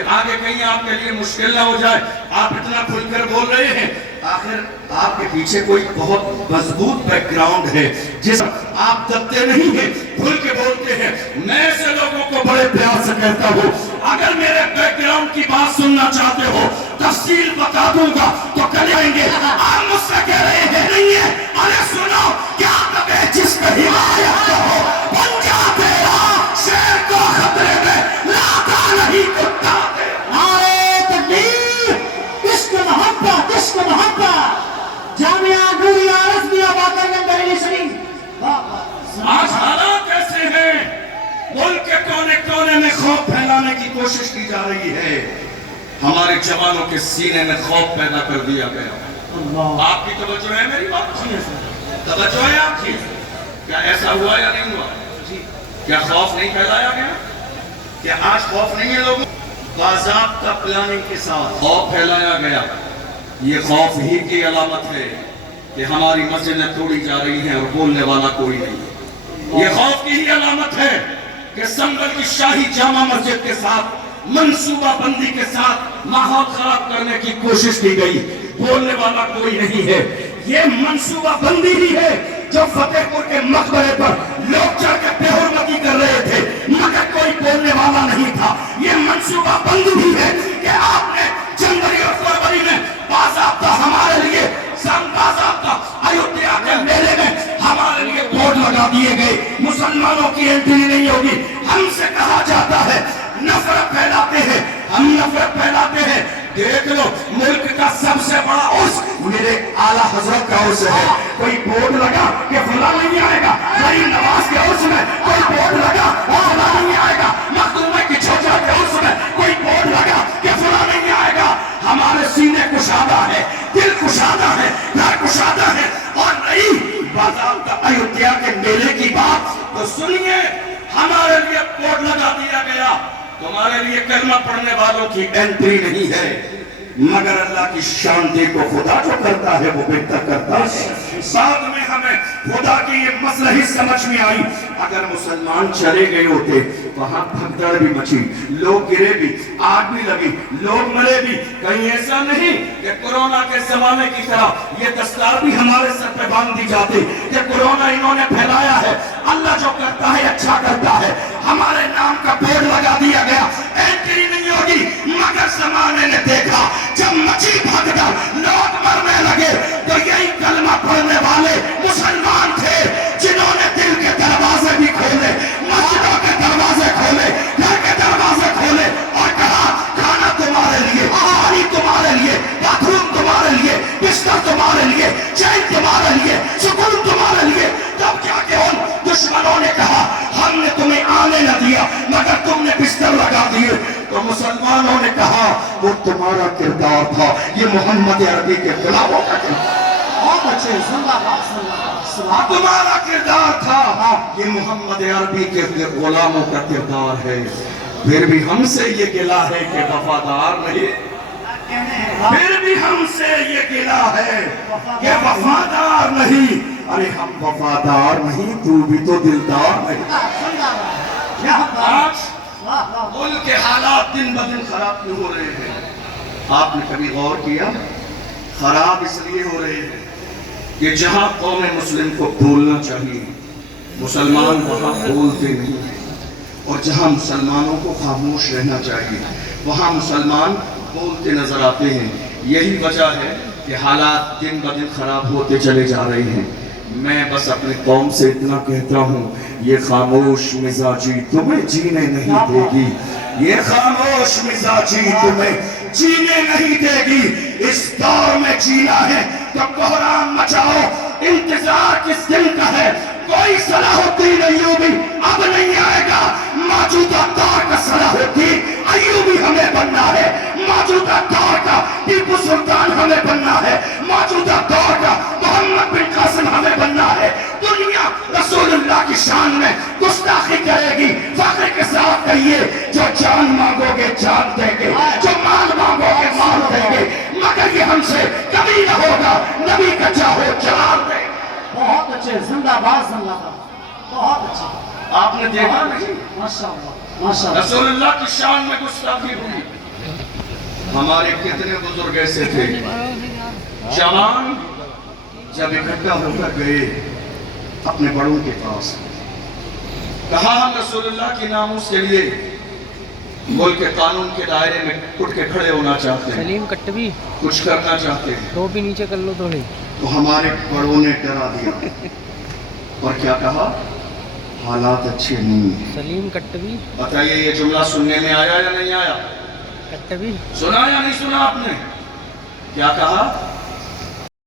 کہ آگے کہیں آپ کے لیے مشکل نہ ہو جائے. آپ اتنا کھل کر بول رہے ہیں, آخر آپ کے پیچھے کوئی بہت مضبوط بیک گراؤنڈ ہے جس آپ دبتے نہیں ہیں, کھل کے بولتے ہیں. میں ایسے لوگوں کو بڑے پیار سے کہتا ہوں, اگر میرے بیک گراؤنڈ کی بات سننا چاہتے ہو تفصیل بتا دوں گا تو کل آئیں گے. آپ مجھ سے کہہ رہے ہیں نہیں ہے, ارے سنو کیا دبے جس کا حمایت ہو پنجا تیرا شیر کو خطرے میں لاتا نہیں کتا تیرا. نعرہ تکبیر, عشق محبت عشق محبت. جامعہ نوریہ رضویہ باقر بریلی شریف. آج حالات ایسے ہیں, ملک کے کونے کونے میں خوف پھیلانے کی کوشش کی جا رہی ہے. ہمارے جوانوں کے سینے میں خوف پیدا کر دیا گیا. آپ کی توجہ ہے میری بات؟ توجہ ہے آپ کی؟ کیا ایسا ہوا یا نہیں ہوا؟ کیا خوف نہیں پھیلایا گیا؟ کیا آج خوف نہیں ہے لوگوں؟ باضابطہ پلاننگ کے ساتھ خوف پھیلایا گیا. یہ خوف ہی کی علامت ہے کہ ہماری مسجدیں توڑی جا رہی ہیں اور بولنے والا کوئی نہیں. یہ خوف کی ہی علامت ہے کہ سنبل کی شاہی جامع مسجد کے ساتھ منصوبہ بندی کے ساتھ ماحول خراب کرنے کی کوشش کی گئی, بولنے والا کوئی نہیں ہے. یہ منصوبہ بندی ہی ہے جو فتح پور کے مقبرے پر لوگ چڑھ کے بے حرمتی کر رہے تھے مگر کوئی بولنے والا نہیں تھا. یہ منصوبہ بندی ہی ہے کہ آپ نے جنوری اور فروری میں باضابطہ ہمارے لیے باضابطہ ایودھیا کے میلے میں ہمارے لیے بورڈ لگا دیے گئے, مسلمانوں کی انٹری نہیں ہوگی. ہم سے کہا جاتا ہے نفرت پھیلاتے ہیں, ہم نفرت پھیلاتے ہیں. دیکھ لو ملک کا سب سے بڑا عرس میرے اعلیٰ حضرت کا عرس ہے. کوئی بورڈ لگا کہ فلاں نہیں آئے گا. غریب نواز کے عرس میں کوئی بورڈ لگا فلاں نہیں آئے گا. مخدومہ کی چھوٹا کے عرس میں کوئی بورڈ لگا کہ فلاں نہیں آئے گا. ہمارے سینے کشادہ ہے, دل کشادہ ہے, گھر کشادہ ہے. اور نہیں باضابطہ ایودھیا کے میلے کی بات تو سنیے, ہمارے لیے بورڈ لگا دیا گیا تمہارے لیے کلمہ پڑھنے والوں کی انٹری نہیں ہے. مگر اللہ کی شان دیکھو, خدا جو کرتا ہے وہ بہتر کرتا ہے. بعد میں ہمیں خدا کی یہ مسئلہ ہی سمجھ میں آئی. اگر مسلمان چلے گئے ہوتے وہاں بھگدڑ بھی مچی, لوگ گرے بھی, آگ بھی لگی, لوگ مرے بھی. کہیں ایسا نہیں کہ کورونا کے زمانے کی طرح یہ دستار بھی ہمارے سر پہ باندھ دی جاتی کہ کورونا انہوں نے پھیلایا ہے. اللہ جو کرتا ہے اچھا کرتا ہے. ہمارے نام کا بورڈ لگا دیا گیا, انٹری نہیں ہوگی. مگر زمانے نے دیکھا جب مچی بھگدڑ, لوگ مرنے لگے تو یہی کلمہ پڑھنے والے مسلمان تھے جنہوں نے دل کے دروازے بھی کھولے, مسجدوں کے دروازے کھولے, گھر کے دروازے کھولے اور کہا کھانا تمہارے لیے, پانی تمہارے لیے, باتھ روم تمہارے لیے, بستر تمہارے لیے, چین تمہارے لیے, سکون تمہارے لیے. تب جا کے ان دشمنوں نے کہا ہم نے تمہیں آنے نہ دیا مگر تم نے بستر لگا دیے. تو مسلمانوں نے کہا وہ تمہارا کردار تھا, یہ محمد عربی کے غلاموں کا کردار. بہت اچھے, زندہ باد. تمہارا کردار تھا, یہ محمد عربی کے غلاموں کا کردار ہے. پھر بھی ہم سے یہ گلہ ہے کہ وفادار نہیں, پھر بھی ہم سے یہ گلہ ہے کہ وفادار نہیں. ارے ہم وفادار نہیں, تو بھی تو دلدار نہیں. آج ملک کے حالات دن بدن خراب کیوں ہو رہے ہیں؟ آپ نے کبھی غور کیا؟ خراب اس لیے ہو رہے ہیں کہ جہاں قوم مسلم کو بولنا چاہیے مسلمان وہاں بولتے نہیں ہیں, اور جہاں مسلمانوں کو خاموش رہنا چاہیے وہاں مسلمان بولتے نظر آتے ہیں. یہی وجہ ہے کہ حالات دن بدن خراب ہوتے چلے جا رہے ہیں. میں بس اپنی قوم سے اتنا کہتا ہوں, یہ خاموش مزاجی تمہیں جینے نہیں دے گی, یہ خاموش مزاجی تمہیں جینے نہیں دے گی. اس دور میں جینا ہے تو بحران مچاؤ. انتظار کس دن کا ہے؟ کوئی صلاح الدین ایوبی اب نہیں آئے گا. موجودہ دور کا صلاح الدین ایوبی ہمیں بننا ہے, موجودہ دور کا ٹیپو سلطان ہمیں بننا ہے, موجودہ دور کا محمد بن قاسم ہمیں بننا ہے. دنیا رسول اللہ کی شان میں گستاخی کرے گی, فخر کے ساتھ کہیے جو جان مانگو گے جان دیں گے, جو مال مانگو گے مال دیں گے, مگر یہ ہم سے کبھی نہ ہوگا. نبی کا چاہو جلال دیں. بہت اچھے, زندہ باد, زندہ باد. بہت اچھے. آپ نے دیکھا نہیں ماشاءاللہ, ماشاءاللہ. رسول اللہ کی شان میں گستاخی ہوئی, ہمارے کتنے بزرگ ایسے تھے جوان جب اکٹھا ہو کر گئے اپنے بڑوں کے پاس کہا ہم رسول اللہ کی ناموس کے لیے ملک کے قانون کے دائرے میں اٹھ کے کھڑے ہونا چاہتے ہیں سلیم کٹوی کچھ کرنا چاہتے ہیں تو بھی نیچے کر لو تھوڑی تو ہمارے بڑوں نے ڈرا دیا اور کیا کہا حالات اچھے نہیں ہیں سلیم کٹوی بتائیے یہ جملہ سننے میں آیا یا نہیں آیا کٹوی سنا یا نہیں سنا آپ نے کیا کہا